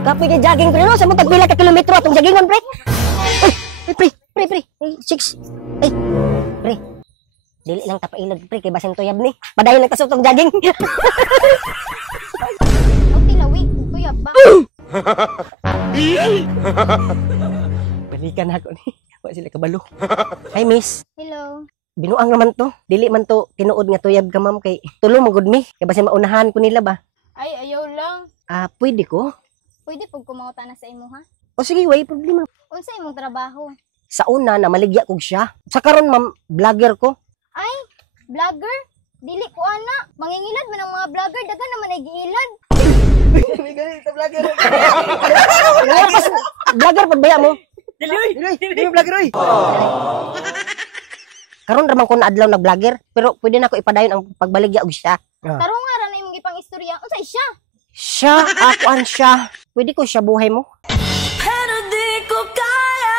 Kapoy kay jogging pre no, sa mo tagpila ka kilometro atong joggingon pre. Ay, pre. Ay, chicks. Ay, pre. Dili lang tapailod pre kay basin tuyab ni. Padayon lang kasog tong jogging. Okay, lawi. Tuyab ba? Balikan ako ni. Wa sila kabalo. Hi, miss. Hello. Binuang naman to. Dili man to tinuod nga tuyab ka ma'am kay tulo mo gud mi. Kay basin maunahan ko nila ba. Ay, ayaw lang. Pwede ko? Pwede pag kumangota na sa imo, ha? O sige, way problema. Unsa imong trabaho? Sa una na maligya kog siya. Sa karon ma'am, vlogger ko. Ay, vlogger? Dili ko ana. Mangingilad man ang mga vlogger, daghan naman ay giilad. May galing sa vlogger. Vlogger pud baya mo. Dili vlogger oy. Karon ra man ko na adlaw na vlogger, pero pwede na ko ipadayon ang pagbaligya og siya. Tarong nga ra na imong gipang istorya. Unsay siya? Siya, ako an siya. Pwede ko siya buhay mo. Pero di ko kaya.